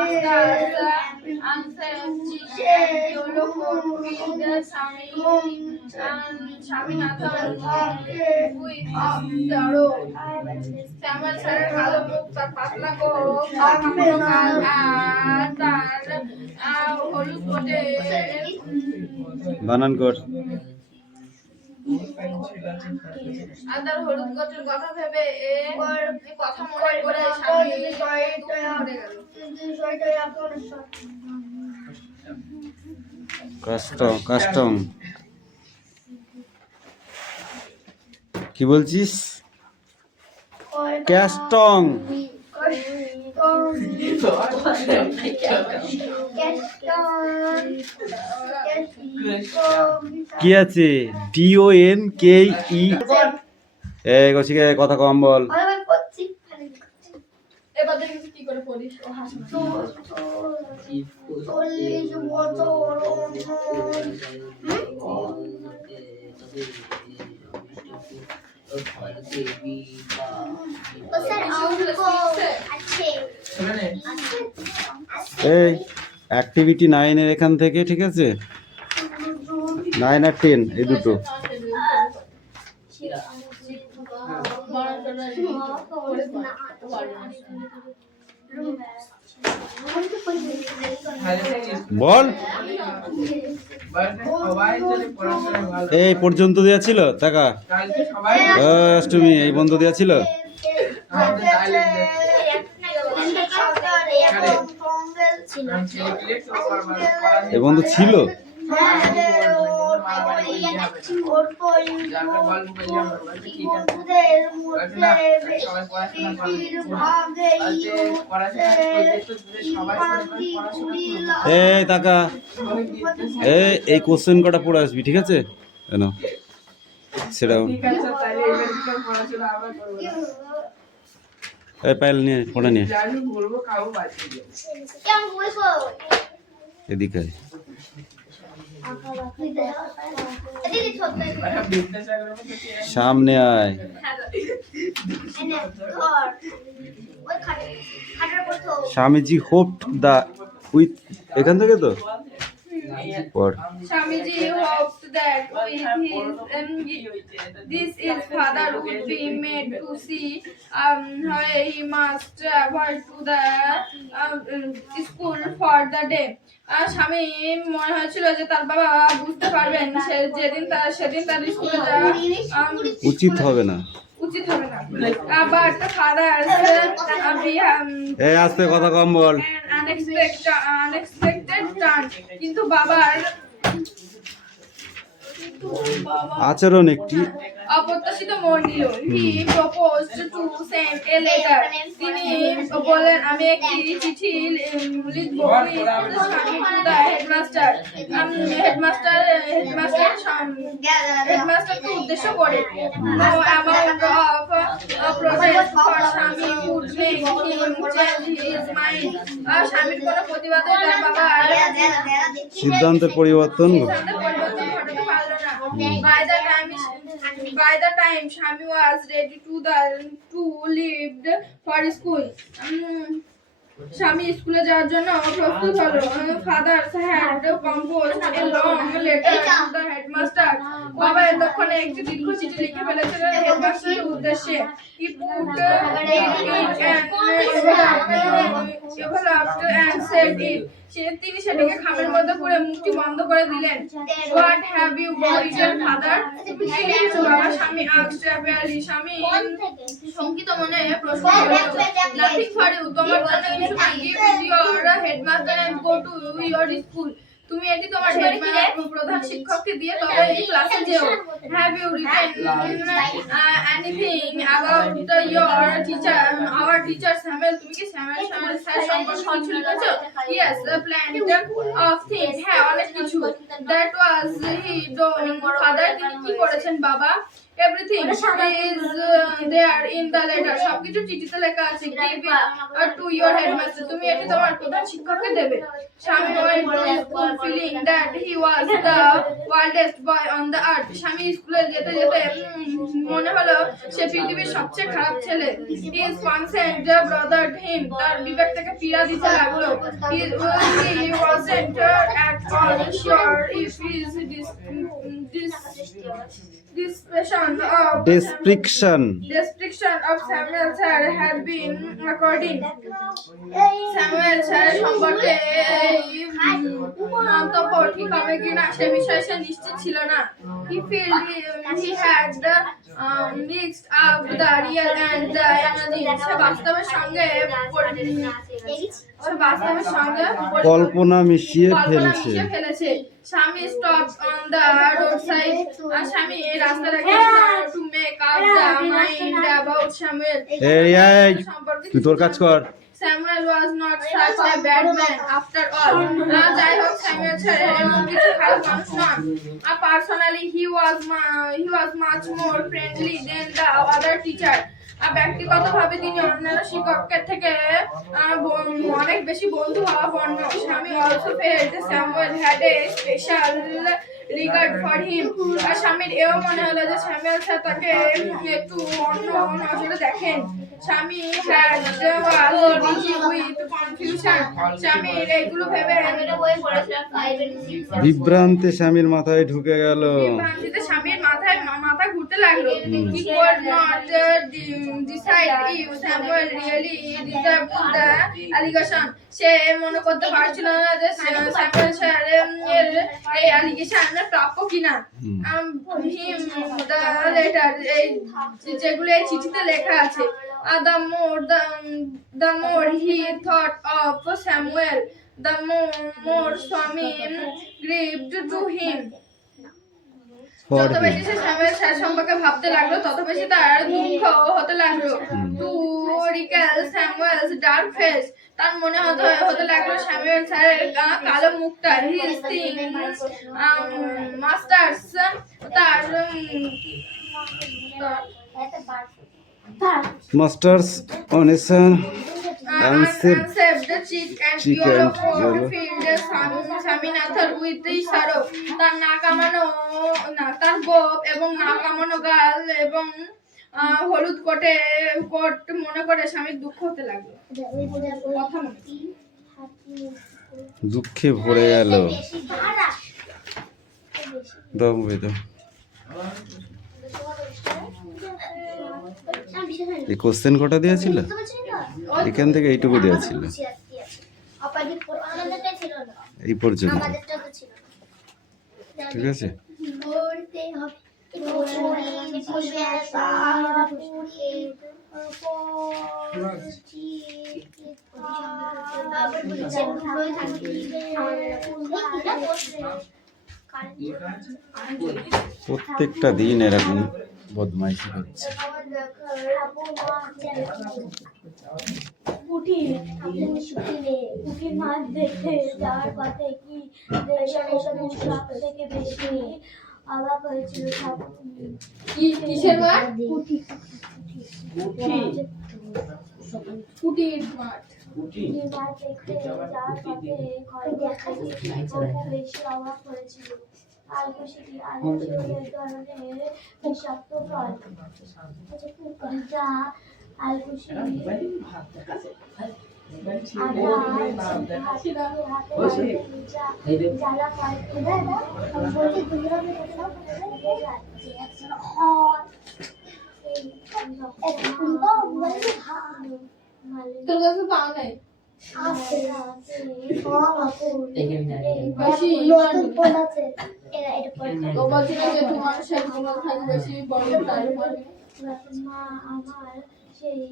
masters and chicken yellow coat with the Swaminathan with sorrow. শ্যামল স্যারের কালো মুখ, তার পাতলা গোঁফ, তার কাপড় কাল আর তার হলুদ কোটে বানান কর। আর তার হলুদ কোটের কথা ভেবে কথা মনে করে স্বামী পড়ে গেল। কাস্টম কি বলছিস? ক্যাস্টং কি আছে? PONKE কৌশিকে কথা কম বল। এবার দেখি কি করে পড়িস। ও হাসি এই অ্যাক্টিভিটি 9 এর এখান থেকে, ঠিক আছে? 9 আর 10 এই দুটো। বল এই পর্যন্ত দেওয়া ছিল টাকা, অষ্টমী এই বন্ধ দেওয়া ছিল। এই বন্ধু ছিল। এই টাকা এই কোশ্চেন কটা পড়ে আসবি, ঠিক আছে? কেন সেটাও পাইল নিয়ে পড়ে নিয়ে এদিকে সামনে আয়। স্বামীজি হোপড দা উইথ এখান থেকে তো পড়। Swamiji hoped that with his his father would be made to see he must avoid to the school for the day. স্বামী মনে হয়েছিল যে তার বাবা বুঝতে পারবেন সেদিন তার স্কুলে যাওয়া উচিত হবে না। But the father আস্তে কথা কম বল। unexpected turn কিন্তু বাবার আচরণ একটি অপ্রত্যাশিত মোড় নিল। He proposed to send a letter. তিনি বলেন আমি একটি চিঠি লিখব হেডমাস্টারকে উদ্দেশ্য করে। No amount of protest for Swami would make him change his mind. স্বামীর কোনো প্রতিবাদে তার বাবার সিদ্ধান্তের পরিবর্তন ঘটাতে পারল না। By the time Swami was ready to leave for school, স্বামী স্কুলে যাওয়ার জন্য প্রস্তুত হলো। Father had composed a long letter to the headmaster. বাবা এতক্ষণে একটি দীর্ঘ চিঠি লিখে ফেলেছিলেন হেডমাস্টারের উদ্দেশ্যে। He put it enveloped and sealed it. তিনি সেটাকে খামের মধ্যে পুরে মুখটি বন্ধ করে দিলেন। What have you written, father? তুমি কি লিখেছো বাবা? স্বামী asked apparently. স্বামী শঙ্কিত মনে প্রশ্ন করল। Nothing for you. তোমার জন্য কিছু না। Give it your headmaster and go to your school. তুমি এটি তোমার প্রধান শিক্ষককে দিয়ে তবে এই ক্লাসে যেও। Have you written anything about your teacher, our teacher Samuel? তুমি কি Samuel স্যার সম্পর্কে কিছু লিখেছো? Yes, plenty of things. হ্যাঁ, অনেক কিছু। That was he done. Father তিনি কি করেছেন বাবা? Everything is there in the letter. সবকিছু চিঠিতে লেখা আছে। Give it to your headmaster. তুমি এটি তোমার প্রধান শিক্ষককে দেবে। স্বামী went to school feeling that he was the wildest boy on the earth. স্বামী স্কুলে যেতে যেতে মনে হলো সে পৃথিবীর সবচেয়ে খারাপ ছেলে। His conscience bothered him. তার বিবেক থেকে পীড়া দিতে লাগলো। He wasn't at all sure if his description of Samuel sir had been according. Samuel sir সম্পর্কে মন্তব্য ঠিক হবে কিনা সে বিষয়ে সে নিশ্চিত ছিল না। He felt he had mixed up the real and the imagined. সে বাস্তবের সঙ্গে কল্পনা মিশিয়ে ফেলেছে। স্বামী stopped on the roadside. স্বামী রাস্তার আগে to make up the mind about Samuel. এই তুই তোর কাজ কর। Samuel was not such a bad man after all. যাই হোক স্যামুয়েল স্যার এমন কিছু খারাপ মানুষ নন। Personally he was much more friendly than the other teacher. ব্যক্তিগতভাবে তিনি অন্যান্য শিক্ষকের থেকে অনেক বেশি বন্ধু হওয়াপন্ন। স্বামী also felt Samuel had a special regard for him. স্বামীর এও মনে হলো যে স্যামুয়েল স্যার তাকে একটু অন্য নজরে দেখেন। স্বামী was busy with confusion. স্বামীর এইগুলো ভেবে বিভ্রান্তি স্বামীর মাথায় ঢুকে গেল। বিভ্রান্তিতে স্বামীর মাথা ঘুরতে লাগলো। He could not decide if Samuel really deserved the allegation. সে মনে করতে পারছিল না যে স্যামুয়েল স্যার এই অ্যালিগেশন প্রাপ্য কিনা। the letter যেগুলো এই চিঠিতে লেখা আছে। The more he thought of Samuel, the more Swami grieved to him. যত বেশি সে স্যামুয়েল স্যার সম্পর্কে ভাবতে লাগলো তত বেশি তার দুঃখ হতে লাগলো। To recall Samuel's dark face, তার মনে হতে লাগলো স্যামুয়েল স্যারের কালো মুখটা। His things masters, তার masters অনেশন unsaved cheek and yellow filled Swaminathan with sorrow. তার তার গোপ এবং না কামানো গাল এবং হলুদ কোট মনে করে স্বামীর দুঃখ হতে লাগলো। কথা মনে দুঃখে ভরে গেল। এই কোশ্চেন কটা দেওয়া ছিল? এখান থেকে এইটুকু দেওয়া ছিল, এই পর্যন্ত। ঠিক আছে, প্রত্যেকটা দিন এরকম বদমাইশি করছে। মাছ দেখতে যাওয়ার পথে কি সব থেকে বেশি অবাক হয়েছিল কিসের মাঠ? কুটির মাঠ। মাছ দেখতে যাওয়ার পথে বেশি অবাক হয়েছিল আলকুশিটি এক ধরনের বিষাক্ত ফল যা আলকুশি জ্বালা তোর কাছে পাওয়া যায়? আমার সেই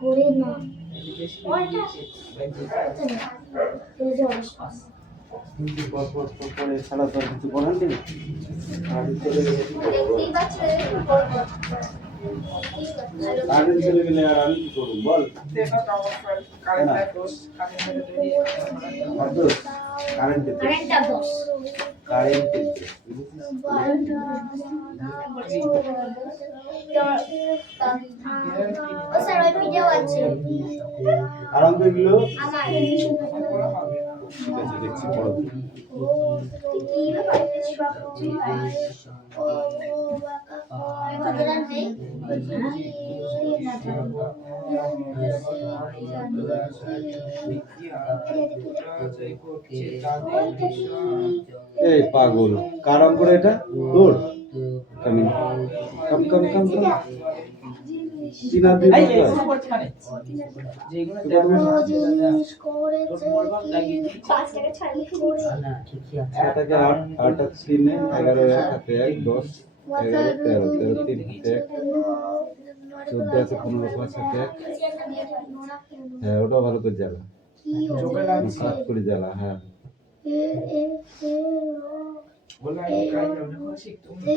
করে না ছাড়া তো কিছু বলেন। কারেন্ট চলে গেলে আর আমি কি করব বল? কারেন্ট কারেন্টটা দোষ। কারেন্ট ও স্যার ওই ভিডিও আছে আর অঙ্ক এগুলো আমার। ঠিক আছে দেখছি পড়ো। কি ব্যাপার সব ও বাবা কতদিন নেই এই পাগল কার অঙ্ক রে এটা? তোর? কামিন কাম কাম কাম কাম চিনা দিয়ে এই বলতে হয়। সুপারখানে যেগুলো জিনিস করেছে 5 টাকা ছাড়ি করে না ঠিকই আছে এটাকে 8 আর 3 11 1 হাতে 1 10 11 13 13 3 হাতে 1 14 আছে 15 5 হাতে 1 হ্যাঁ ওটা ভালো করে জ্বালা কাজ করে জ্বালা হ্যাঁ বলা এই কাজটা শিখ তুমি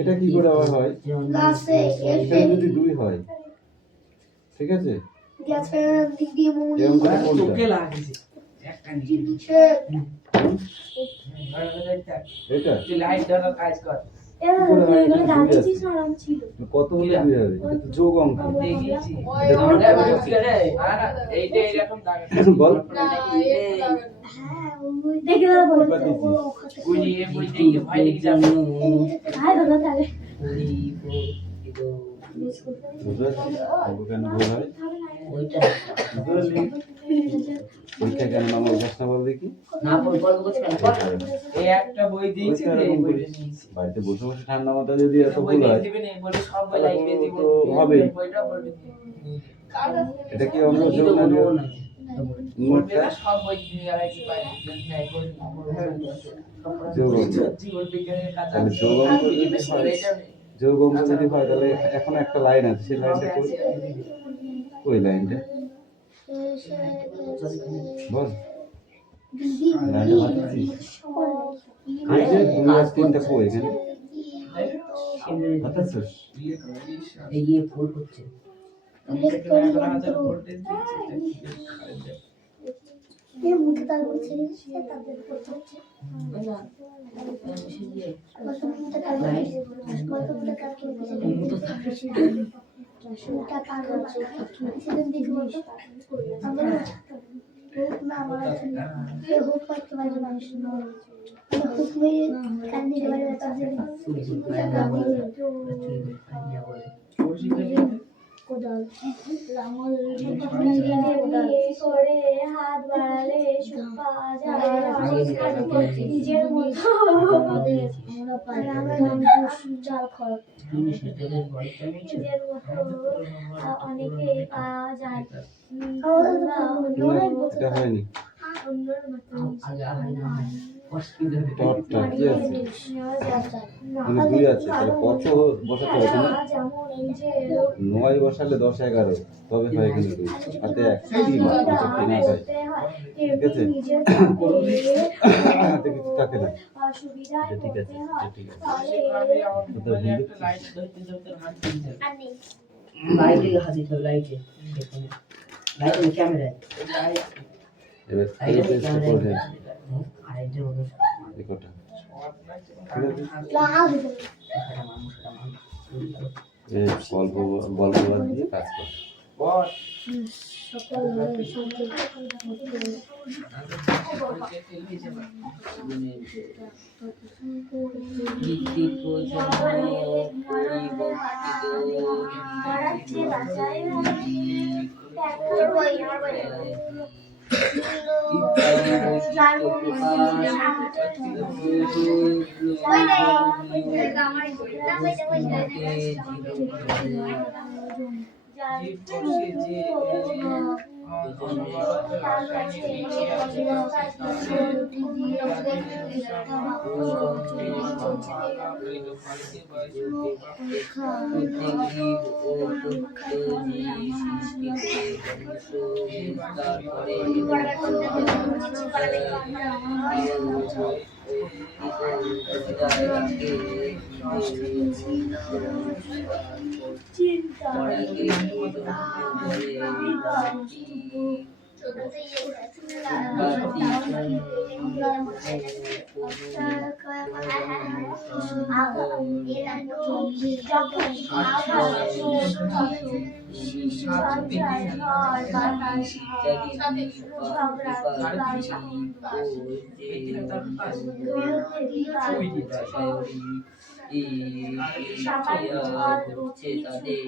এটা কি করে আবার হয়? এটা যদি 2 হয় ঠিক আছে এরকম করে তোকে কোনটা? লাগিয়েছে একটা নিচে এটা তুই লাইট ধরার কাজ কর কত হলে 2 হবে? এটা তো যোগ অঙ্ক দেখিয়েছি এটা আমরা বুঝছি রে আর এইটা এরকম দাগ বল বুঝি এ বুঝি দেখি ভাই দেখি যাবো বুঝলি অঙ্ক কেন ভুল হয়? ওইটা বুঝলি পরীক্ষা কেন নাম অভ্যাস না বল দেখি না বল করছ কেন এই একটা বই দিয়েছি পরীক্ষা রে এরকম বই করিস। নিয়েছি বাড়িতে বসে বসে ঠান্ডা মাথায় যদি এত বই ভুল হয় দিবি না বলে সব বই লাগবে দিব তো হবেই। বইটা বলবি এটা কি অঙ্ক যোগ না বিয়োগ? নোটটা সব বই দিয়ে রাখি পাই নাই বই যোগ অঙ্ক। জীবন বিজ্ঞানের কাজ তাহলে যোগ অঙ্ক যদি হয় যোগ অঙ্ক যদি হয় তাহলে এখন একটা লাইন আছে সেই লাইনটা কই? ওই লাইনটা বল লাইনটা ভাবছিস এই যে 2 আর 3টা কই এখানে ভাবছিস এই যে ফুল হচ্ছে কোদাল লাঙল করে হাত বাড়ালে সুপা যায় নিজের মতো চাল খড় নিজের মতো অনেকেই পাওয়া যায় এটা হয়নি অন্যের মতো টটটা কি আছে মানে 2 আছে তাহলে কত বসাতে হবে না যেমন এই যে 9 বসালে 10 11 তবে হয় এখানে 2 হাতে 1 3 আছে ঠিক আছে নিজের হাতে কিছু থাকে না অসুবিধায় ঠিক আছে পড়তে হয় ঠিক আছে তাহলে একটা লাইট ধরতে ধরতে হাত দিয়ে আর নেই লাইটে হাত দিতে লাইটে লাইটে ক্যামেরায় এবার এই টেস্ট করে আরেকটা হলো এই কটা লাল এই গল্প গল্প বাদ দিয়ে কাজ কর বস সকাল হয়ে সূর্য পড়াচ্ছে বাসায় বই আমার বই তারপরে চিন্তা এই